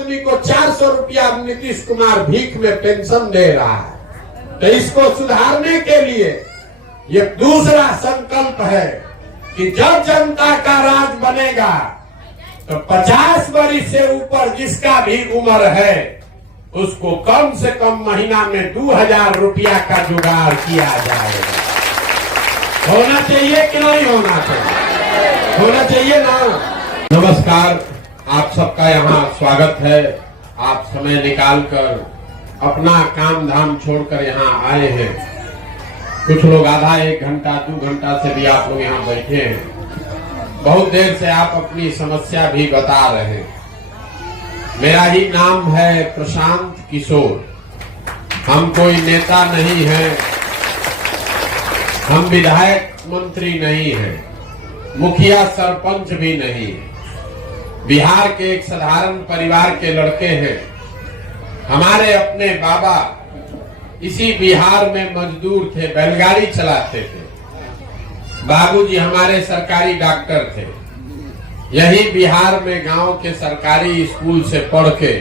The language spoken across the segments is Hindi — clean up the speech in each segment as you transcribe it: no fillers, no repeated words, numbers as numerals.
आदमी को 400 रुपया नीतीश कुमार भीख में पेंशन दे रहा है। तो इसको सुधारने के लिए ये दूसरा संकल्प है कि जब जनता का राज बनेगा तो 50 वर्ष से ऊपर जिसका भी उम्र है उसको कम से कम महीना में 2000 रुपया का जुगाड़ किया जाएगा। होना चाहिए कि नहीं होना चाहिए? होना चाहिए ना। नमस्कार, आप सबका यहाँ स्वागत है। आप समय निकालकर अपना काम धाम छोड़कर यहाँ आए हैं। कुछ लोग आधा 1 घंटा 2 घंटा से भी आप लोग यहाँ बैठे हैं। बहुत देर से आप अपनी समस्या भी बता रहे हैं। मेरा ही नाम है प्रशांत किशोर। हम कोई नेता नहीं है, हम विधायक मंत्री नहीं है, मुखिया सरपंच भी नहीं है। बिहार के एक साधारण परिवार के लड़के हैं। हमारे अपने बाबा इसी बिहार में मजदूर थे, बैलगाड़ी चलाते थे। बाबूजी हमारे सरकारी डॉक्टर थे। यही बिहार में गांव के सरकारी स्कूल से पढ़ के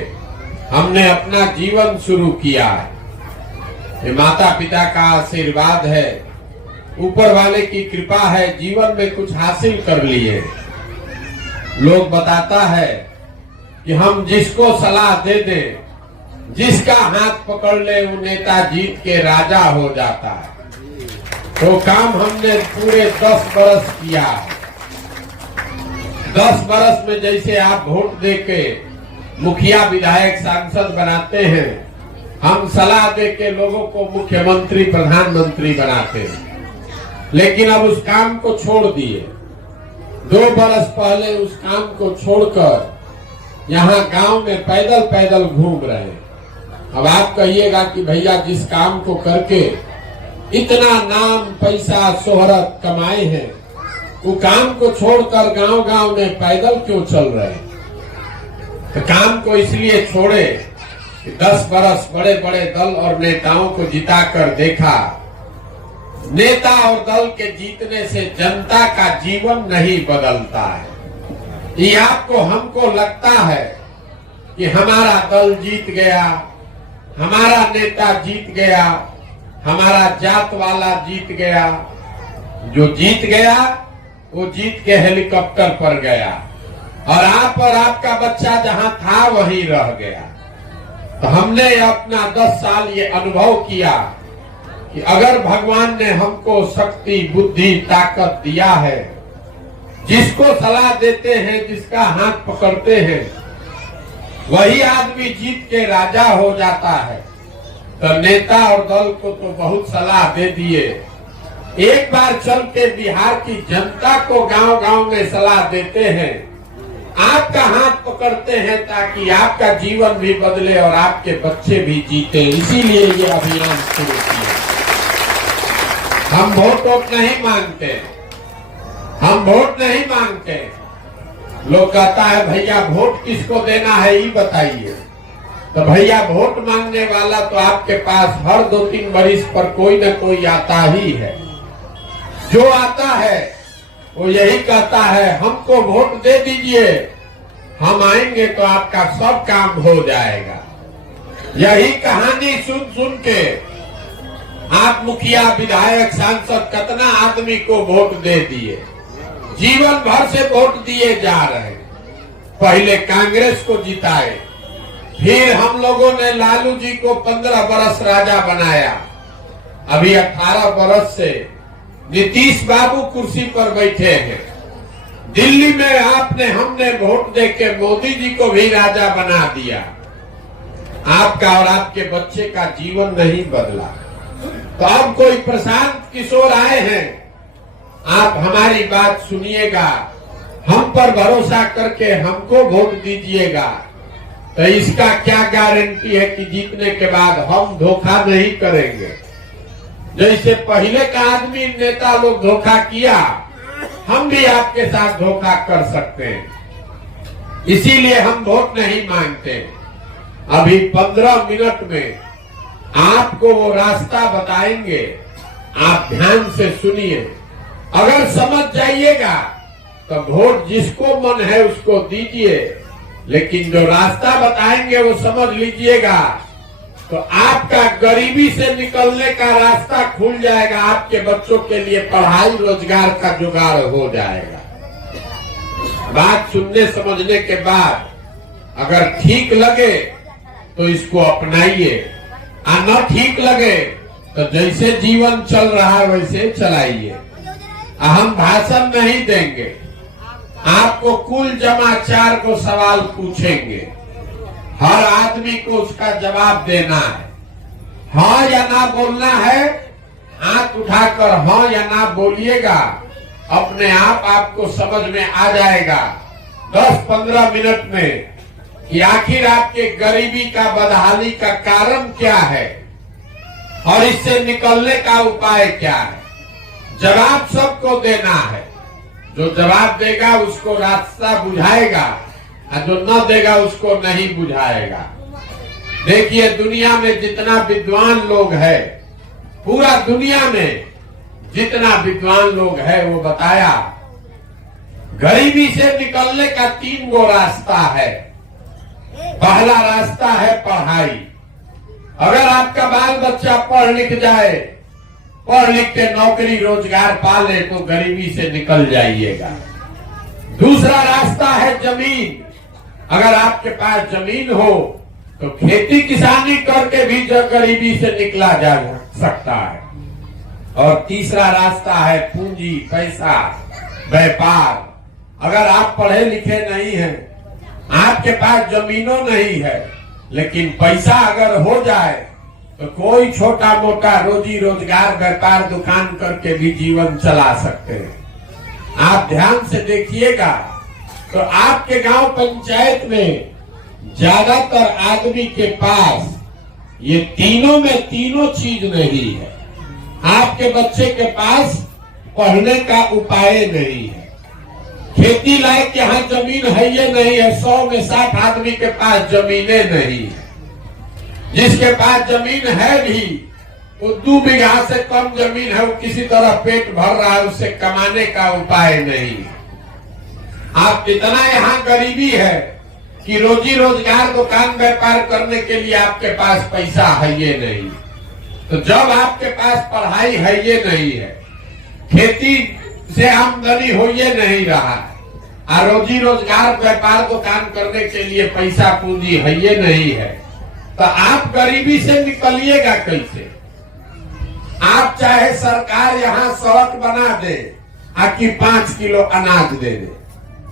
हमने अपना जीवन शुरू किया है। ये माता पिता का आशीर्वाद है, ऊपर वाले की कृपा है, जीवन में कुछ हासिल कर लिए। लोग बताता है कि हम जिसको सलाह दे दें, जिसका हाथ पकड़ ले वो नेता जीत के राजा हो जाता है। तो काम हमने पूरे 10 बरस किया है। 10 बरस में जैसे आप वोट देके मुखिया विधायक सांसद बनाते हैं, हम सलाह देके लोगों को मुख्यमंत्री प्रधानमंत्री बनाते हैं। लेकिन अब उस काम को छोड़ दिए। 2 बरस पहले उस काम को छोड़कर यहाँ गांव में पैदल पैदल घूम रहे हैं। अब आप कहिएगा कि भैया जिस काम को करके इतना नाम पैसा शोहरत कमाए हैं, वो काम को छोड़कर गांव गांव में पैदल क्यों चल रहे हैं? तो काम को इसलिए छोड़े कि 10 बरस बड़े बड़े दल और नेताओं को जिताकर देखा। नेता और दल के जीतने से जनता का जीवन नहीं बदलता है। ये आपको हमको लगता है कि हमारा दल जीत गया, हमारा नेता जीत गया, हमारा जात वाला जीत गया। जो जीत गया वो जीत के हेलीकॉप्टर पर गया और आप और आपका बच्चा जहां था वहीं रह गया। तो हमने अपना 10 साल ये अनुभव किया कि अगर भगवान ने हमको शक्ति बुद्धि ताकत दिया है, जिसको सलाह देते हैं, जिसका हाथ पकड़ते हैं, वही आदमी जीत के राजा हो जाता है। तो नेता और दल को तो बहुत सलाह दे दिए। एक बार चल के बिहार की जनता को गांव गांव में सलाह देते हैं, आपका हाथ पकड़ते हैं ताकि आपका जीवन भी बदले और आपके बच्चे भी जीते। इसीलिए ये अभियान शुरू किया। हम वोट नहीं मांगते, हम वोट नहीं मांगते। लोग कहता है भैया वोट किसको देना है ये बताइए। तो भैया वोट मांगने वाला तो आपके पास हर 2-3 वर्ष पर कोई न कोई आता ही है। जो आता है वो यही कहता है हमको वोट दे दीजिए, हम आएंगे तो आपका सब काम हो जाएगा। यही कहानी सुन सुन के आप मुखिया विधायक सांसद कितना आदमी को वोट दे दिए, जीवन भर से वोट दिए जा रहे। पहले कांग्रेस को जिताए, फिर हम लोगों ने लालू जी को 15 बरस राजा बनाया। अभी 18 बरस से नीतीश बाबू कुर्सी पर बैठे हैं। दिल्ली में हमने वोट देके मोदी जी को भी राजा बना दिया। आपका और आपके बच्चे का जीवन नहीं बदला। तो अब कोई प्रशांत किशोर आए हैं, आप हमारी बात सुनिएगा, हम पर भरोसा करके हमको वोट दीजिएगा। तो इसका क्या गारंटी है कि जीतने के बाद हम धोखा नहीं करेंगे? जैसे पहले का आदमी नेता लोग धोखा किया, हम भी आपके साथ धोखा कर सकते हैं। इसीलिए हम वोट नहीं मांगते। अभी 15 मिनट में आपको वो रास्ता बताएंगे, आप ध्यान से सुनिए। अगर समझ जाइएगा तो वोट जिसको मन है उसको दीजिए, लेकिन जो रास्ता बताएंगे वो समझ लीजिएगा, तो आपका गरीबी से निकलने का रास्ता खुल जाएगा, आपके बच्चों के लिए पढ़ाई रोजगार का जुगाड़ हो जाएगा। बात सुनने समझने के बाद अगर ठीक लगे तो इसको अपनाइए, और न ठीक लगे तो जैसे जीवन चल रहा है वैसे चलाइए। हम भाषण नहीं देंगे, आपको कुल जमा 4 को सवाल पूछेंगे, हर आदमी को उसका जवाब देना है। हाँ या ना बोलना है, हाथ उठाकर हाँ या ना बोलिएगा, अपने आप आपको समझ में आ जाएगा 10-15 मिनट में कि आखिर आपके गरीबी का बदहाली का कारण क्या है और इससे निकलने का उपाय क्या है। जवाब सबको देना है, जो जवाब देगा उसको रास्ता बुझाएगा और जो न देगा उसको नहीं बुझाएगा। देखिए, दुनिया में जितना विद्वान लोग है, पूरा दुनिया में जितना विद्वान लोग है, वो बताया गरीबी से निकलने का 3 गो रास्ता है। पहला रास्ता है पढ़ाई। अगर आपका बाल बच्चा पढ़ लिख जाए, पढ़ लिख के नौकरी रोजगार पाले, तो गरीबी से निकल जाइएगा। दूसरा रास्ता है जमीन। अगर आपके पास जमीन हो तो खेती किसानी करके भी गरीबी से निकला जा सकता है। और तीसरा रास्ता है पूंजी, पैसा, व्यापार। अगर आप पढ़े लिखे नहीं हैं, आपके पास जमीनों नहीं है, लेकिन पैसा अगर हो जाए तो कोई छोटा मोटा रोजी रोजगार, व्यापार, दुकान करके भी जीवन चला सकते हैं। आप ध्यान से देखिएगा तो आपके गांव पंचायत में ज्यादातर आदमी के पास ये तीनों में तीनों चीज नहीं है। आपके बच्चे के पास पढ़ने का उपाय नहीं है, खेती लायक यहाँ जमीन है ये नहीं है। 100 में 60 आदमी के पास जमीनें नहीं है। जिसके पास जमीन है भी, वो 2 बीघा से कम जमीन है, वो किसी तरह पेट भर रहा है, उससे कमाने का उपाय नहीं है। आप इतना यहाँ गरीबी है कि रोजी रोजगार, दुकान व्यापार करने के लिए आपके पास पैसा है ये नहीं। तो जब आपके पास पढ़ाई है ये नहीं है, खेती से आमदनी हो ये नहीं रहा है, और रोजी रोजगार, व्यापार, दुकान करने के लिए पैसा पूंजी है ये नहीं है, तो आप गरीबी से निकलिएगा कैसे। आप चाहे सरकार यहाँ सड़क बना दे, आकि 5 किलो अनाज दे दे,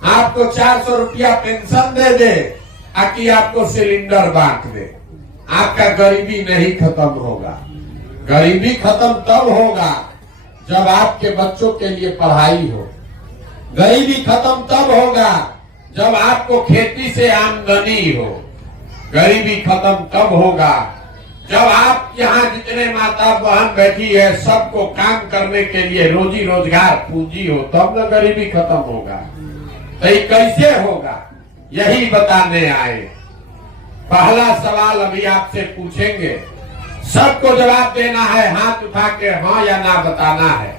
आपको 400 रुपया पेंशन दे दे, आकि आपको सिलेंडर बांट दे, आपका गरीबी नहीं खत्म होगा। गरीबी खत्म तब होगा जब आपके बच्चों के लिए पढ़ाई हो। गरीबी खत्म तब होगा जब आपको खेती से आमदनी हो। गरीबी खत्म तब होगा जब आप यहाँ जितने माता बहन बैठी है, सबको काम करने के लिए रोजी रोजगार पूंजी हो, तब न गरीबी खत्म होगा। तो ये कैसे होगा, यही बताने आए। पहला सवाल अभी आपसे पूछेंगे, सबको जवाब देना है, हाथ उठा के हाँ या ना बताना है।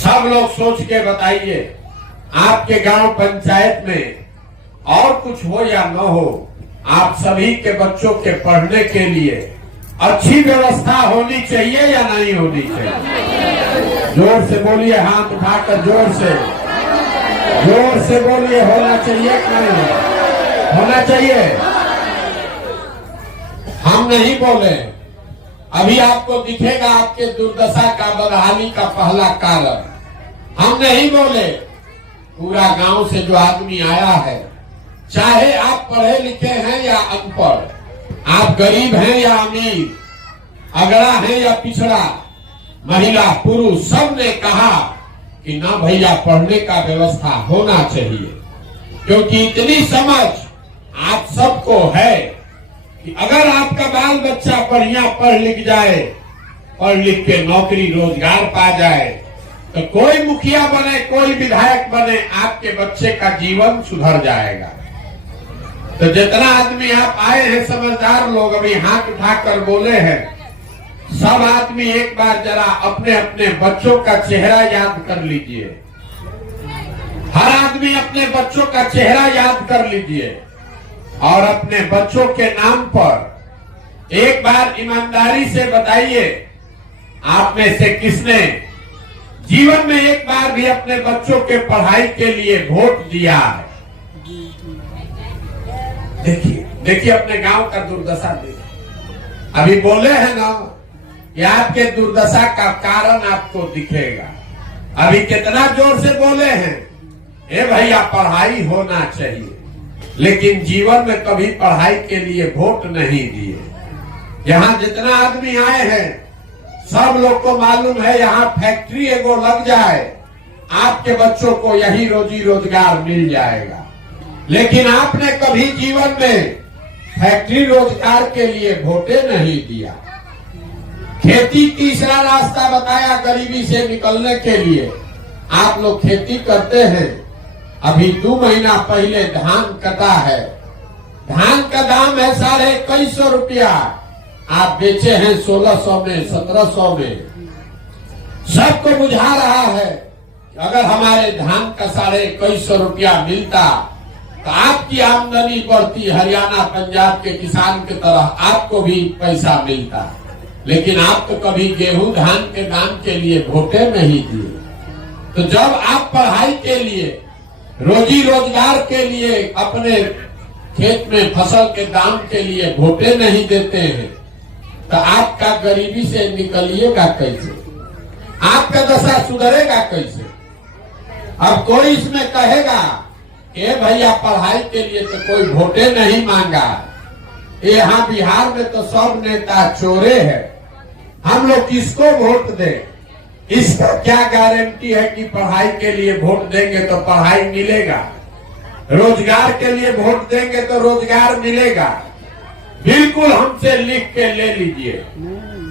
सब लोग सोच के बताइए, आपके गांव पंचायत में और कुछ हो या न हो, आप सभी के बच्चों के पढ़ने के लिए अच्छी व्यवस्था होनी चाहिए या नहीं होनी चाहिए। जोर से बोलिए, हाथ उठाकर जोर से बोलिए, होना चाहिए कि नहीं होना चाहिए। हम नहीं बोले, अभी आपको दिखेगा आपके दुर्दशा का, बदहाली का पहला कारण। हम नहीं बोले, पूरा गांव से जो आदमी आया है, चाहे आप पढ़े लिखे हैं या अनपढ़, आप गरीब हैं या अमीर, अगड़ा है या पिछड़ा, महिला पुरुष, सब ने कहा कि ना भैया पढ़ने का व्यवस्था होना चाहिए। क्योंकि इतनी समझ आप सबको है कि अगर आपका बाल बच्चा बढ़िया पढ़ लिख जाए, पढ़ लिख के नौकरी रोजगार पा जाए, तो कोई मुखिया बने, कोई विधायक बने, आपके बच्चे का जीवन सुधर जाएगा। तो जितना आदमी आप आए हैं समझदार लोग, अभी हाथ उठाकर बोले हैं, सब आदमी एक बार जरा अपने अपने बच्चों का चेहरा याद कर लीजिए। हर आदमी अपने बच्चों का चेहरा याद कर लीजिए और अपने बच्चों के नाम पर एक बार ईमानदारी से बताइए, आप में से किसने जीवन में एक बार भी अपने बच्चों के पढ़ाई के लिए वोट दिया है? देखिए देखिए अपने गांव का दुर्दशा देखिए। अभी बोले हैं ना कि आपके दुर्दशा का कारण आपको दिखेगा। अभी कितना जोर से बोले हैं, ए भैया पढ़ाई होना चाहिए, लेकिन जीवन में कभी पढ़ाई के लिए वोट नहीं दिए। यहाँ जितना आदमी आए हैं सब लोग को मालूम है, यहाँ फैक्ट्री एगो लग जाए आपके बच्चों को यही रोजी रोजगार मिल जाएगा। लेकिन आपने कभी जीवन में फैक्ट्री रोजगार के लिए वोटे नहीं दिया। खेती तीसरा रास्ता बताया गरीबी से निकलने के लिए। आप लोग खेती करते हैं, अभी 2 महीना पहले धान कटा है, धान का दाम है 2150 रुपया, आप बेचे हैं 1600 में 1700 में। सबको बुझा रहा है अगर हमारे धान का 2150 रुपया मिलता तो आपकी आमदनी बढ़ती, हरियाणा पंजाब के किसान की तरह आपको भी पैसा मिलता। लेकिन आप तो कभी गेहूं धान के दाम के लिए वोटे नहीं दिए। तो जब आप पढ़ाई के लिए, रोजी रोजगार के लिए, अपने खेत में फसल के दाम के लिए वोटे नहीं देते हैं तो आपका गरीबी से निकलिएगा कैसे? आपका दशा सुधरेगा कैसे? अब कोई इसमें कहेगा ए भैया पढ़ाई के लिए तो कोई वोटे नहीं मांगा, यहाँ बिहार में तो सब नेता चोरे हैं, हम लोग किसको वोट दें? इसका क्या गारंटी है कि पढ़ाई के लिए वोट देंगे तो पढ़ाई मिलेगा, रोजगार के लिए वोट देंगे तो रोजगार मिलेगा? बिल्कुल हमसे लिख के ले लीजिए,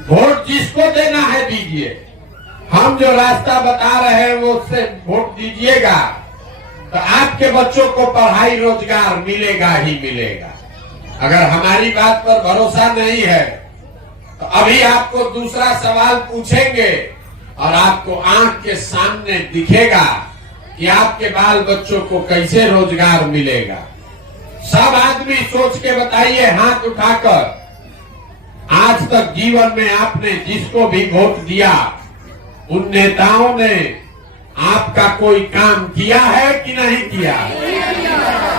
वोट जिसको देना है दीजिए, हम जो रास्ता बता रहे हैं वो उससे वोट दीजिएगा तो आपके बच्चों को पढ़ाई रोजगार मिलेगा ही मिलेगा। अगर हमारी बात पर भरोसा नहीं है तो अभी आपको दूसरा सवाल पूछेंगे और आपको आंख के सामने दिखेगा कि आपके बाल बच्चों को कैसे रोजगार मिलेगा। सब आदमी सोच के बताइए हाथ उठाकर, आज तक जीवन में आपने जिसको भी वोट दिया उन नेताओं ने आपका कोई काम किया है कि नहीं किया?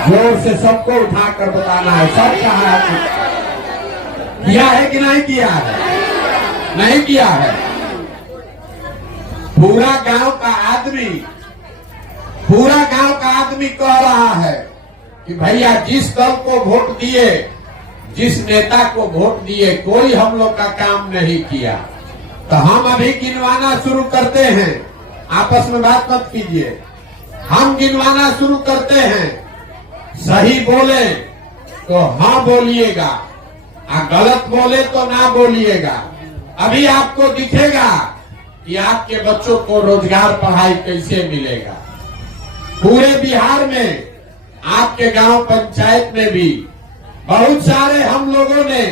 जोर से सबको उठाकर बताना है, सब कहा किया है कि नहीं किया है? नहीं किया है। पूरा गांव का आदमी कह रहा है कि भैया जिस दल को वोट दिए, जिस नेता को वोट दिए, कोई हम लोग का काम नहीं किया। तो हम अभी गिनवाना शुरू करते हैं, आपस में बात मत कीजिए, हम गिनवाना शुरू करते हैं। सही बोले तो हाँ बोलिएगा, गलत बोले तो ना बोलिएगा। अभी आपको दिखेगा कि आपके बच्चों को रोजगार पढ़ाई कैसे मिलेगा। पूरे बिहार में, आपके गांव पंचायत में भी बहुत सारे हम लोगों ने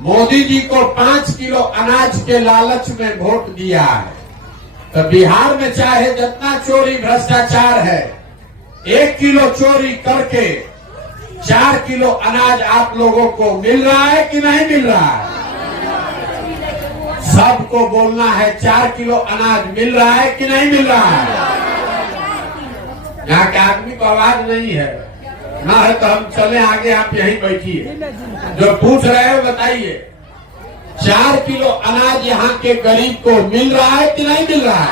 मोदी जी को 5 किलो अनाज के लालच में वोट दिया है। तो बिहार में चाहे जितना चोरी भ्रष्टाचार है, 1 किलो चोरी करके 4 किलो अनाज आप लोगों को मिल रहा है कि नहीं मिल रहा है? सबको बोलना है 4 किलो अनाज मिल रहा है कि नहीं मिल रहा है? यहाँ के आदमी को आवाज नहीं है ना, है तो हम चले आगे, आप यहीं बैठिए। जो पूछ रहे हो बताइए, 4 किलो अनाज यहाँ के गरीब को मिल रहा है कि नहीं मिल रहा है?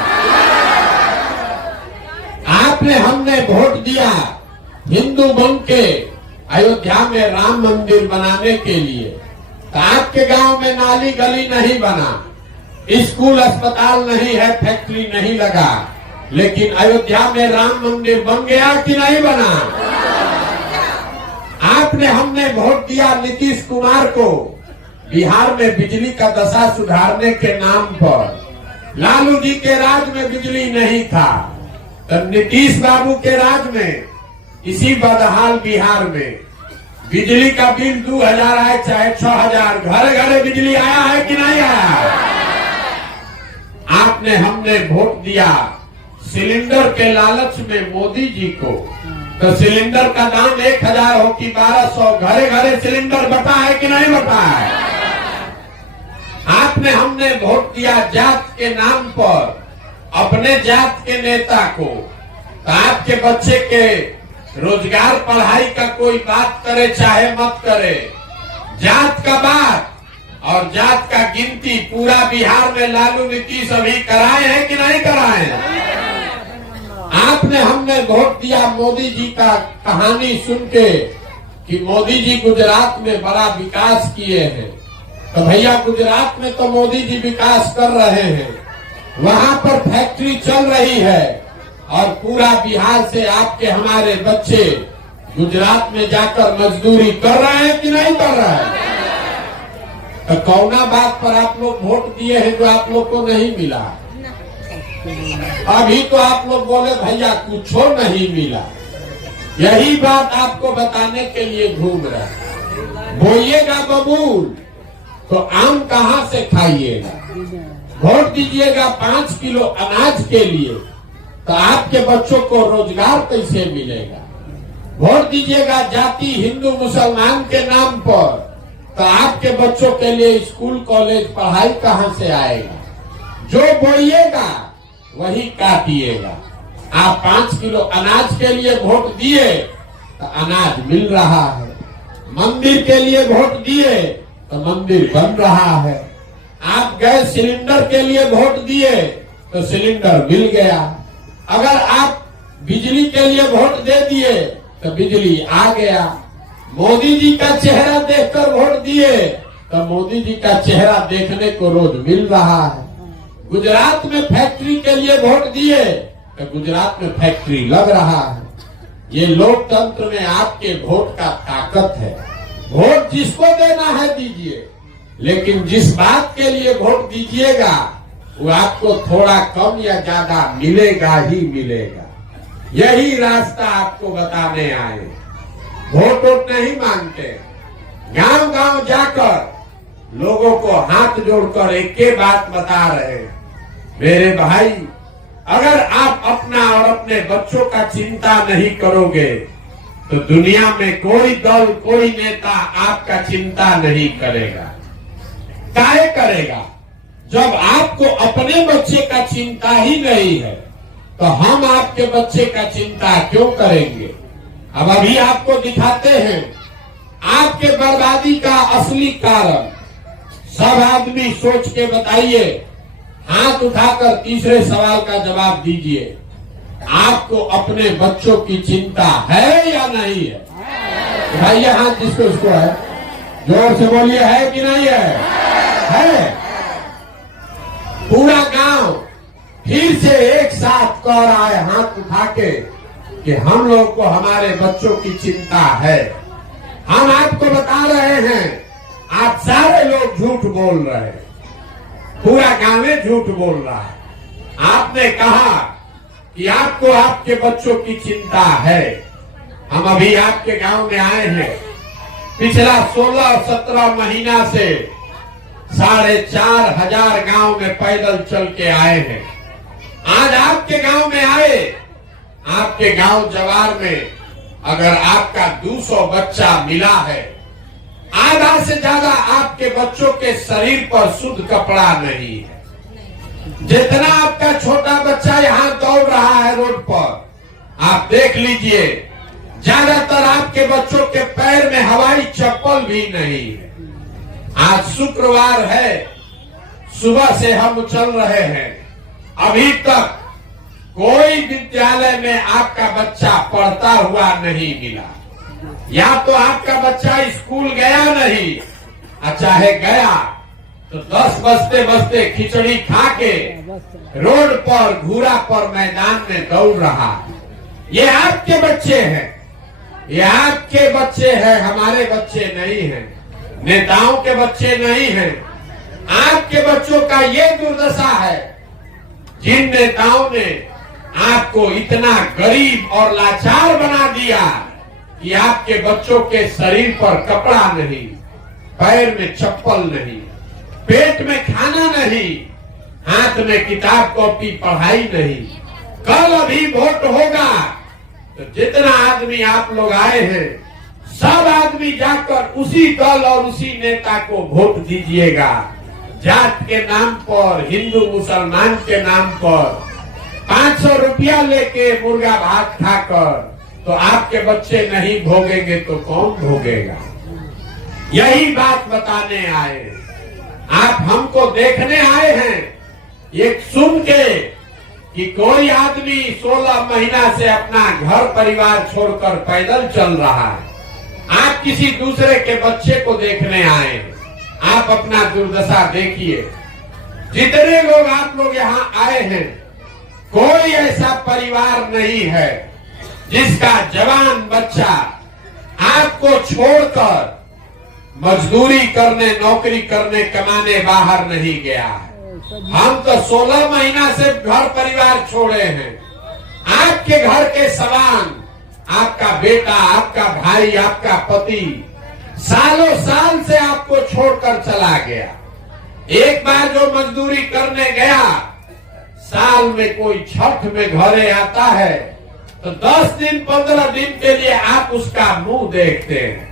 आपने, हमने वोट दिया हिंदू बन के अयोध्या में राम मंदिर बनाने के लिए, तो आपके गांव में नाली गली नहीं बना, स्कूल अस्पताल नहीं है, फैक्ट्री नहीं लगा, लेकिन अयोध्या में राम मंदिर बन गया कि नहीं बना? आपने, हमने वोट दिया नीतीश कुमार को बिहार में बिजली का दशा सुधारने के नाम पर। लालू जी के राज में बिजली नहीं था, तो नीतीश बाबू के राज में इसी बदहाल बिहार में बिजली का बिल 2000 आए चाहे 6000, घर घर बिजली आया है कि नहीं आया? आपने, हमने वोट दिया सिलेंडर के लालच में मोदी जी को तो सिलेंडर का दाम 1000 हो कि 1200, घरे घरे सिलेंडर बटा है कि नहीं बटा है? आपने हमने वोट दिया जात के नाम पर अपने जात के नेता को, तो आपके बच्चे के रोजगार पढ़ाई का कोई बात करे चाहे मत करे, जात का बात और जात का गिनती पूरा बिहार में लालू नीतीश अभी कराए हैं कि नहीं कराए हैं? आपने हमने वोट दिया मोदी जी का कहानी सुन के कि मोदी जी गुजरात में बड़ा विकास किए हैं, तो भैया गुजरात में तो मोदी जी विकास कर रहे हैं, वहां पर फैक्ट्री चल रही है और पूरा बिहार से आपके हमारे बच्चे गुजरात में जाकर मजदूरी कर रहे हैं कि नहीं कर रहे हैं? तो कौना बात पर आप लोग वोट दिए हैं जो आप लोग को नहीं मिला? अभी तो आप लोग बोले भैया कुछो नहीं मिला। यही बात आपको बताने के लिए घूम रहे हैं। बोइएगा बबूल तो आम कहाँ से खाइएगा? वोट दीजिएगा 5 किलो अनाज के लिए तो आपके बच्चों को रोजगार कैसे मिलेगा? वोट दीजिएगा जाति हिंदू मुसलमान के नाम पर तो आपके बच्चों के लिए स्कूल कॉलेज पढ़ाई कहाँ से आएगा? जो बोइएगा वही काटिएगा। आप 5 किलो अनाज के लिए वोट दिए तो अनाज मिल रहा है, मंदिर के लिए वोट दिए तो मंदिर बन रहा है, आप गैस सिलेंडर के लिए वोट दिए तो सिलेंडर मिल गया, अगर आप बिजली के लिए वोट दे दिए तो बिजली आ गया, मोदी जी का चेहरा देखकर वोट दिए तो मोदी जी का चेहरा देखने को रोज मिल रहा है, गुजरात में फैक्ट्री के लिए वोट दिए तो गुजरात में फैक्ट्री लग रहा है। ये लोकतंत्र में आपके वोट का ताकत है। वोट जिसको देना है दीजिए, लेकिन जिस बात के लिए वोट दीजिएगा वो आपको थोड़ा कम या ज्यादा मिलेगा ही मिलेगा। यही रास्ता आपको बताने आए। वोट वोट नहीं मांगते, गांव गांव जाकर लोगों को हाथ जोड़कर एक के बात बता रहे हैं, मेरे भाई अगर आप अपना और अपने बच्चों का चिंता नहीं करोगे तो दुनिया में कोई दल कोई नेता आपका चिंता नहीं करेगा। काहे करेगा? जब आपको अपने बच्चे का चिंता ही नहीं है तो हम आपके बच्चे का चिंता क्यों करेंगे? अब अभी आपको दिखाते हैं आपके बर्बादी का असली कारण। सब आदमी सोच के बताइए, हाथ उठाकर तीसरे सवाल का जवाब दीजिए, आपको अपने बच्चों की चिंता है या नहीं है? भाई हाथ जिसको उसको है, जोर से बोलिए, है कि नहीं है? है। पूरा गांव फिर से एक साथ कह रहा है हाथ उठा के कि हम लोग को हमारे बच्चों की चिंता है। हम आपको बता रहे हैं, आप सारे लोग झूठ बोल रहे हैं, पूरा गांव में झूठ बोल रहा है। आपने कहा कि आपको आपके बच्चों की चिंता है। हम अभी आपके गांव में आए हैं, पिछला 16-17 महीना से 4500 गांव में पैदल चल के आए हैं। आज आपके गांव में आए, आपके गांव जवार में अगर आपका 200 बच्चा मिला है, आधा से ज्यादा आपके बच्चों के शरीर पर शुद्ध कपड़ा नहीं है। जितना आपका छोटा बच्चा यहाँ दौड़ रहा है रोड पर, आप देख लीजिए, ज्यादातर आपके बच्चों के पैर में हवाई चप्पल भी नहीं है। आज शुक्रवार है, सुबह से हम चल रहे हैं, अभी तक कोई विद्यालय में आपका बच्चा पढ़ता हुआ नहीं मिला। या तो आपका बच्चा स्कूल गया नहीं, चाहे गया तो 10 बजते बजते खिचड़ी खा के रोड पर घूरा पर मैदान में दौड़ रहा। ये आपके बच्चे हैं, ये आपके बच्चे हैं, हमारे बच्चे नहीं हैं, नेताओं के बच्चे नहीं हैं। आपके बच्चों का ये दुर्दशा है, जिन नेताओं ने आपको इतना गरीब और लाचार बना दिया कि आपके बच्चों के शरीर पर कपड़ा नहीं, पैर में चप्पल नहीं, पेट में खाना नहीं, हाथ में किताब कॉपी पढ़ाई नहीं, कल अभी वोट होगा तो जितना आदमी आप लोग आए हैं सब आदमी जाकर उसी दल और उसी नेता को वोट दीजिएगा। जात के नाम पर, हिंदू मुसलमान के नाम पर 500 रुपया लेके मुर्गा भात खाकर तो आपके बच्चे नहीं भोगेंगे तो कौन भोगेगा? यही बात बताने आए। आप हमको देखने आए हैं एक सुन के कि कोई आदमी 16 महीना से अपना घर परिवार छोड़कर पैदल चल रहा है। आप किसी दूसरे के बच्चे को देखने आए। आप अपना दुर्दशा देखिए। जितने लोग आप लोग यहाँ आए हैं कोई ऐसा परिवार नहीं है जिसका जवान बच्चा आपको छोड़कर मजदूरी करने, नौकरी करने, कमाने बाहर नहीं गया है। हम तो 16 महीना से घर परिवार छोड़े हैं। आपके घर के सवान, आपका बेटा, आपका भाई, आपका पति सालों साल से आपको छोड़कर चला गया। एक बार जो मजदूरी करने गया, साल में कोई छठ में घरे आता है तो 10 दिन 15 दिन के लिए आप उसका मुंह देखते हैं।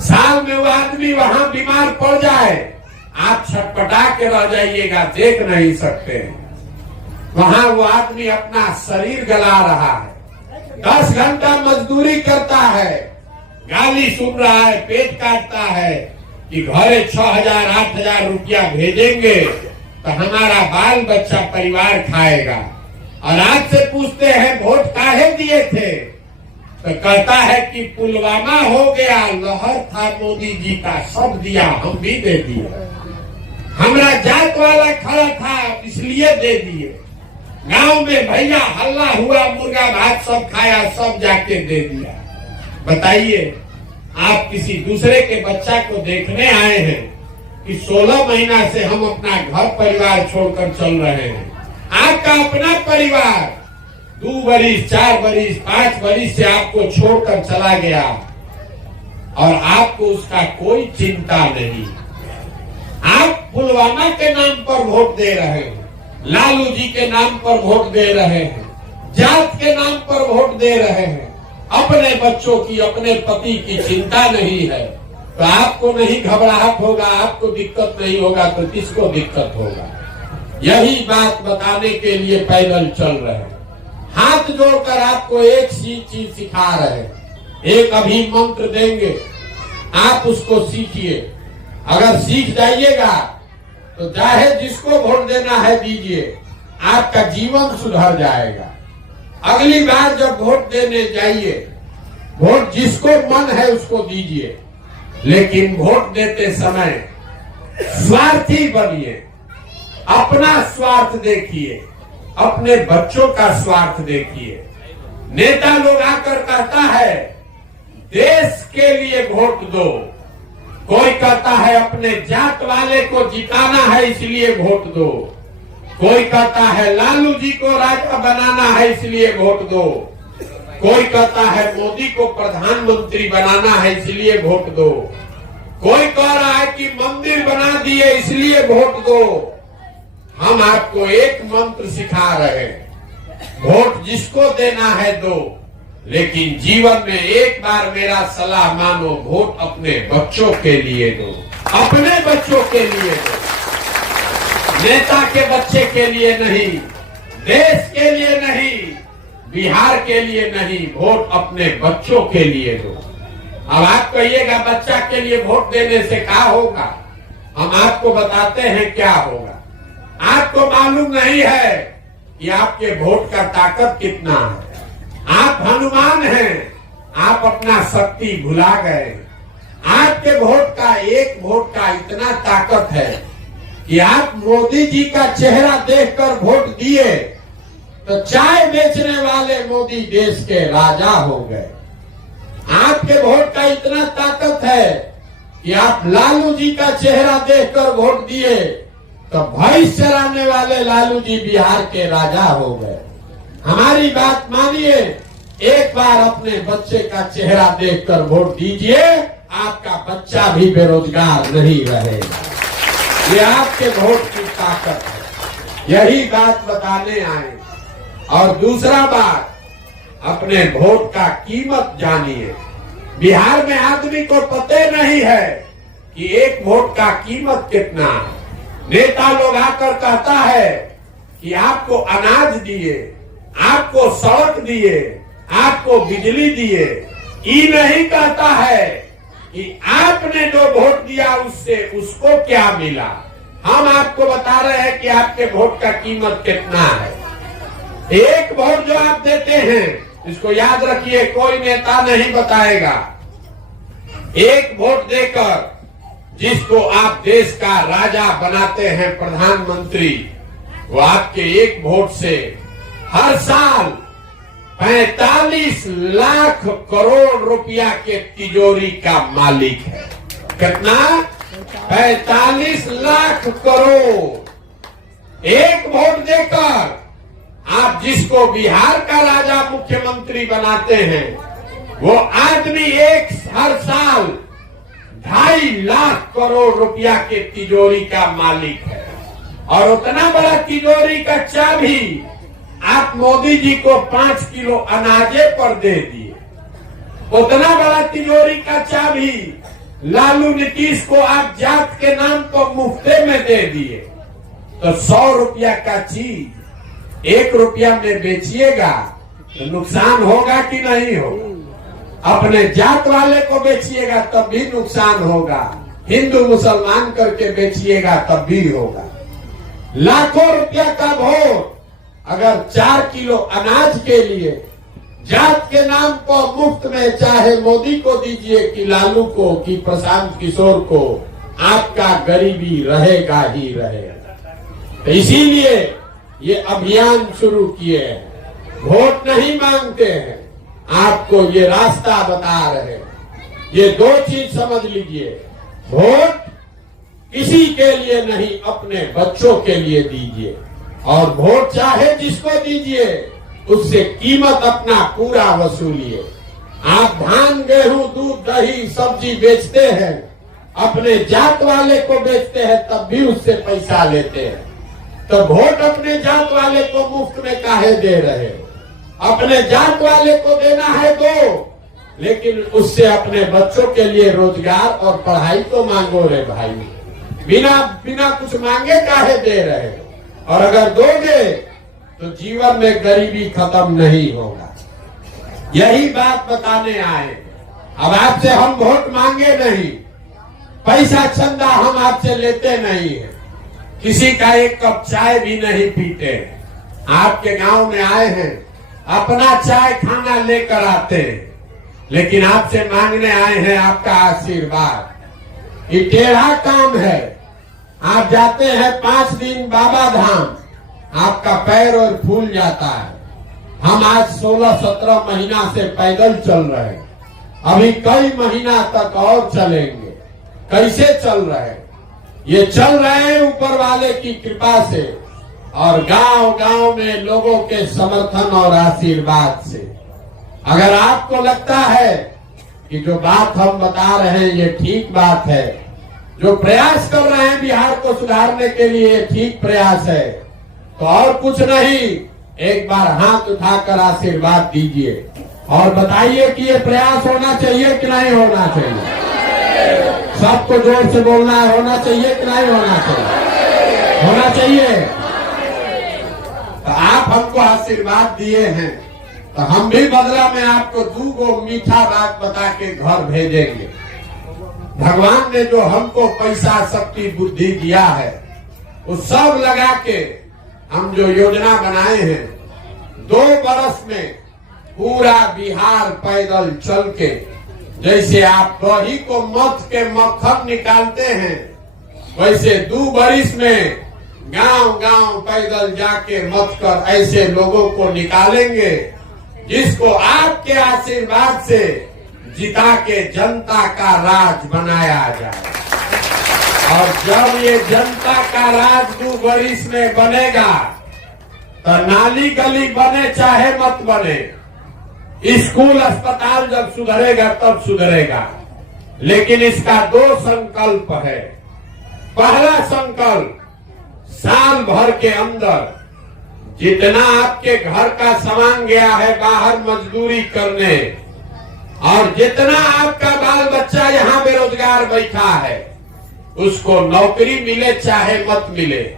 साल में वो आदमी वहां बीमार पड़ जाए, आप छटपटा के रह जाइएगा, देख नहीं सकते। वहां वो आदमी अपना शरीर गला रहा है, 10 घंटा मजदूरी करता है, गाली सुन रहा है, पेट काटता है कि घरे 6,000 8,000 रुपया भेजेंगे तो हमारा बाल बच्चा परिवार खाएगा। और आज से पूछते हैं वोट काहे दिए थे तो कहता है कि पुलवामा हो गया, लहर था मोदी जी का, सब दिया, हम भी दे दिए। हमारा जात वाला खड़ा था इसलिए दे दिए। गांव में भैया हल्ला हुआ, मुर्गा भात सब खाया, सब जाके दे दिया। बताइए, आप किसी दूसरे के बच्चा को देखने आए हैं कि 16 महीना से हम अपना घर परिवार छोड़कर चल रहे हैं। आपका अपना परिवार 2 बरिस, 4 बरिस, 5 बरिस से आपको छोड़कर चला गया और आपको उसका कोई चिंता नहीं। आप पुलवामा के नाम पर वोट दे रहे हैं, लालू जी के नाम पर वोट दे रहे हैं, जात के नाम पर वोट दे रहे हैं। अपने बच्चों की, अपने पति की चिंता नहीं है तो आपको नहीं घबराहट होगा, आपको दिक्कत नहीं होगा तो किसको दिक्कत होगा? यही बात बताने के लिए पैदल चल रहे हैं। हाथ जोड़कर आपको एक चीज सिखा रहे हैं। एक अभी मंत्र देंगे, आप उसको सीखिए। अगर सीख जाइएगा तो चाहे जिसको वोट देना है दीजिए, आपका जीवन सुधर जाएगा। अगली बार जब वोट देने जाइए, वोट जिसको मन है उसको दीजिए, लेकिन वोट देते समय स्वार्थी बनिए। अपना स्वार्थ देखिए, अपने बच्चों का स्वार्थ देखिए। नेता लोग आकर कहता है देश के लिए वोट दो, कोई कहता है अपने जात वाले को जिताना है इसलिए वोट दो, कोई कहता है लालू जी को राजा बनाना है इसलिए वोट दो, कोई कहता है मोदी को प्रधानमंत्री बनाना है इसलिए वोट दो, कोई कह रहा है कि मंदिर बना दिए इसलिए वोट दो। हम आपको एक मंत्र सिखा रहे हैं, वोट जिसको देना है दो, लेकिन जीवन में एक बार मेरा सलाह मानो, वोट अपने बच्चों के लिए दो, अपने बच्चों के लिए दो, नेता के बच्चे के लिए नहीं, देश के लिए नहीं, बिहार के लिए नहीं, वोट अपने बच्चों के लिए दो। अब आप कहिएगा बच्चा के लिए वोट देने से क्या होगा? हम आपको बताते हैं क्या होगा। आपको मालूम नहीं है कि आपके वोट का ताकत कितना है। आप हनुमान हैं, आप अपना शक्ति भुला गए। आपके वोट का, एक वोट का इतना ताकत है कि आप मोदी जी का चेहरा देखकर वोट दिए तो चाय बेचने वाले मोदी देश के राजा हो गए। आपके वोट का इतना ताकत है कि आप लालू जी का चेहरा देखकर वोट दिए तो भैंस चराने वाले लालू जी बिहार के राजा हो गए। हमारी बात मानिए, एक बार अपने बच्चे का चेहरा देखकर वोट दीजिए, आपका बच्चा भी बेरोजगार नहीं रहेगा। ये आपके वोट की ताकत है। यही बात बताने आए। और दूसरा बात, अपने वोट का कीमत जानिए। बिहार में आदमी को पता नहीं है कि एक वोट का कीमत कितना है। नेता लोग आकर कहता है कि आपको अनाज दिए, आपको सड़क दिए, आपको बिजली दिए। ये नहीं कहता है कि आपने जो वोट दिया उससे उसको क्या मिला। हम आपको बता रहे हैं कि आपके वोट का कीमत कितना है। एक वोट जो आप देते हैं, इसको याद रखिए, कोई नेता नहीं बताएगा। एक वोट देकर जिसको आप देश का राजा बनाते हैं, प्रधानमंत्री, वो आपके एक वोट से हर साल 45 लाख करोड़ रुपया के तिजोरी का मालिक है। कितना? 45 लाख करोड़। एक वोट देकर आप जिसको बिहार का राजा मुख्यमंत्री बनाते हैं, वो आदमी हर साल 2.5 लाख करोड़ रुपया के तिजोरी का मालिक है। और उतना बड़ा तिजोरी का चाबी आप मोदी जी को 5 किलो अनाजे पर दे दिए। उतना बड़ा तिजोरी का चाबी लालू नीतीश को आप जात के नाम पर मुफ्ते में दे दिए। तो 100 रुपया का चीज 1 रुपया में बेचिएगा तो नुकसान होगा कि नहीं होगा? अपने जात वाले को बेचिएगा तब भी नुकसान होगा, हिंदू मुसलमान करके बेचिएगा तब भी होगा। लाखों रुपया का वोट अगर 4 किलो अनाज के लिए जात के नाम पर मुफ्त में, चाहे मोदी को दीजिए कि लालू को कि प्रशांत किशोर को, आपका गरीबी रहेगा ही रहेगा। तो इसीलिए ये अभियान शुरू किए हैं। वोट नहीं मांगते हैं, आपको ये रास्ता बता रहे हैं। ये 2 चीज समझ लीजिए, वोट किसी के लिए नहीं, अपने बच्चों के लिए दीजिए। और वोट चाहे जिसको दीजिए, उससे कीमत अपना पूरा वसूलिए। आप धान, गेहूं, दूध, दही, सब्जी बेचते हैं, अपने जात वाले को बेचते हैं, तब भी उससे पैसा लेते हैं। तो वोट अपने जात वाले को मुफ्त में काहे दे रहे हो? अपने जात वाले को देना है दो, लेकिन उससे अपने बच्चों के लिए रोजगार और पढ़ाई तो मांगो रे भाई। बिना कुछ मांगे काहे दे रहे हो? और अगर दोगे तो जीवन में गरीबी खत्म नहीं होगा। यही बात बताने आए। अब आपसे हम वोट मांगे नहीं, पैसा चंदा हम आपसे लेते नहीं है, किसी का एक कप चाय भी नहीं पीते। आपके गांव में आए हैं, अपना चाय खाना लेकर आते हैं, लेकिन आपसे मांगने आए हैं आपका आशीर्वाद। ये टेढ़ा काम है। आप जाते हैं 5 दिन बाबा धाम, आपका पैर और फूल जाता है। हम आज 16-17 महीना से पैदल चल रहे हैं, अभी कई महीना तक और चलेंगे। कैसे चल रहे हैं? ये चल रहे हैं ऊपर वाले की कृपा से और गांव-गांव में लोगों के समर्थन और आशीर्वाद से। अगर आपको लगता है कि जो बात हम बता रहे हैं ये ठीक बात है, जो प्रयास कर रहे हैं बिहार को सुधारने के लिए ठीक प्रयास है, तो और कुछ नहीं, एक बार हाथ उठाकर आशीर्वाद दीजिए और बताइए कि ये प्रयास होना चाहिए कि नहीं होना चाहिए। सबको जोर से बोलना है, होना चाहिए कि नहीं होना चाहिए? होना चाहिए। तो आप हमको आशीर्वाद दिए हैं, तो हम भी बदला में आपको 2 मीठा बात बता के घर भेजेंगे। भगवान ने जो हमको पैसा, शक्ति, बुद्धि दिया है, वो सब लगा के हम जो योजना बनाए हैं, 2 बरस में पूरा बिहार पैदल चल के, जैसे आप दही को मथ के मक्खन निकालते हैं, वैसे 2 बरिस में गांव-गांव पैदल जाके मथ कर ऐसे लोगों को निकालेंगे जिसको आपके आशीर्वाद से जिता के जनता का राज बनाया जाए। और जब ये जनता का राज 2 बरिस में बनेगा, तो नाली गली बने चाहे मत बने, स्कूल अस्पताल जब सुधरेगा तब सुधरेगा। लेकिन इसका 2 संकल्प है। पहला संकल्प, साल भर के अंदर जितना आपके घर का सामान गया है बाहर मजदूरी करने, और जितना आपका बाल बच्चा यहाँ बेरोजगार बैठा है, उसको नौकरी मिले चाहे मत मिले,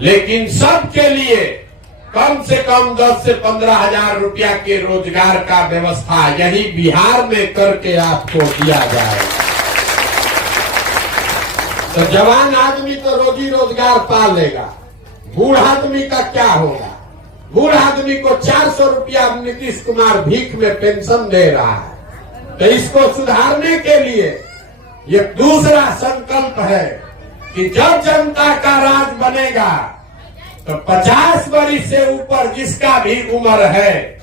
लेकिन सबके लिए कम से कम 10 से 15 हजार रुपया के रोजगार का व्यवस्था यही बिहार में करके आपको दिया जाए। तो जवान आदमी तो रोजी रोजगार पा लेगा, बूढ़ आदमी का क्या होगा? बूढ़ आदमी को 400 रुपया नीतीश कुमार भीख में पेंशन दे रहा है। तो इसको सुधारने के लिए ये दूसरा संकल्प है कि जब जनता का राज बनेगा तो 50 वर्ष से ऊपर जिसका भी उम्र है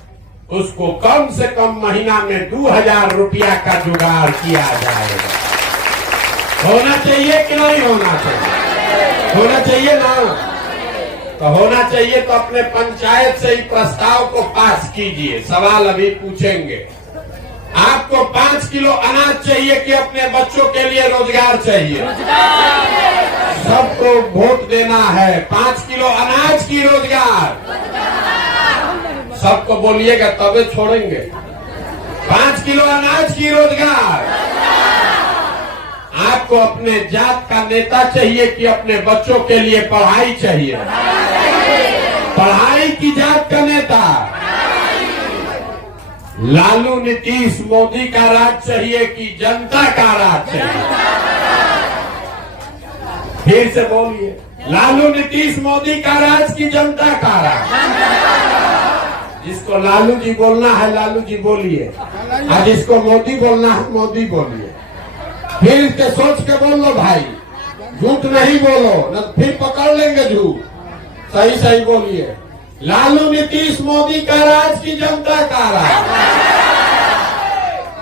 उसको कम से कम महीना में 2000 रुपया का जुगाड़ किया जाएगा। होना चाहिए कि नहीं होना चाहिए? होना चाहिए ना? तो होना चाहिए तो अपने पंचायत से ही प्रस्ताव को पास कीजिए। सवाल अभी पूछेंगे। आपको 5 किलो अनाज चाहिए कि अपने बच्चों के लिए रोजगार चाहिए? सबको वोट देना है। 5 किलो अनाज की रोजगार सबको बोलिएगा तबे छोड़ेंगे। 5 किलो अनाज की रोजगार। आपको अपने जात का नेता चाहिए कि अपने बच्चों के लिए पढ़ाई चाहिए? पढ़ाई की जात का नेता। लालू नीतीश मोदी का राज चाहिए कि जनता का राज चाहिए? फिर से बोलिए, लालू नीतीश मोदी का राज की जनता का राज? जिसको लालू जी बोलना है लालू जी बोलिए, और जिसको मोदी बोलना है मोदी बोलिए। फिर इसके सोच के बोल लो भाई, झूठ नहीं बोलो, न फिर पकड़ लेंगे झूठ। सही सही बोलिए, लालू नीतीश मोदी का राज की जनता का राज?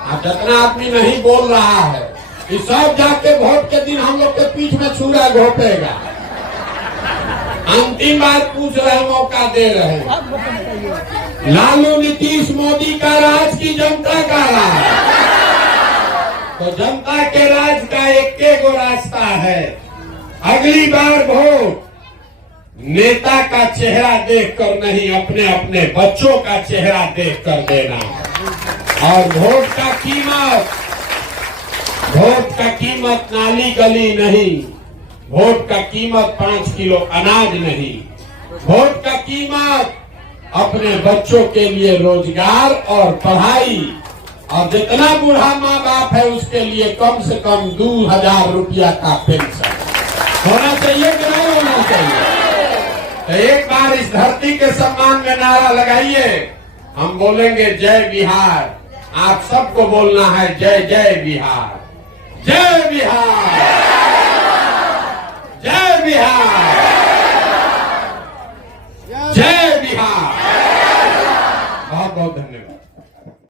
अब जितना आदमी नहीं बोल रहा है कि सब जाके वोट के दिन हम लोग के पीठ में छुरा घोपेगा। अंतिम बार पूछ रहे, मौका दे रहे हैं। लालू नीतीश मोदी का राज की जनता का राज? तो जनता के राज का एक गो रास्ता है, अगली बार वोट नेता का चेहरा देखकर नहीं, अपने अपने बच्चों का चेहरा देखकर देना। और वोट का कीमत नाली गली नहीं, वोट का कीमत 5 किलो अनाज नहीं, वोट का कीमत अपने बच्चों के लिए रोजगार और पढ़ाई, और जितना बूढ़ा माँ बाप है उसके लिए कम से कम 2000 रुपया का पेंशन होना चाहिए कि नहीं होना चाहिए? तो एक बार इस धरती के सम्मान में नारा लगाइए। हम बोलेंगे जय बिहार, आप सबको बोलना है जय जय बिहार, जय बिहार, जय बिहार, जय बिहार। बहुत बहुत धन्यवाद।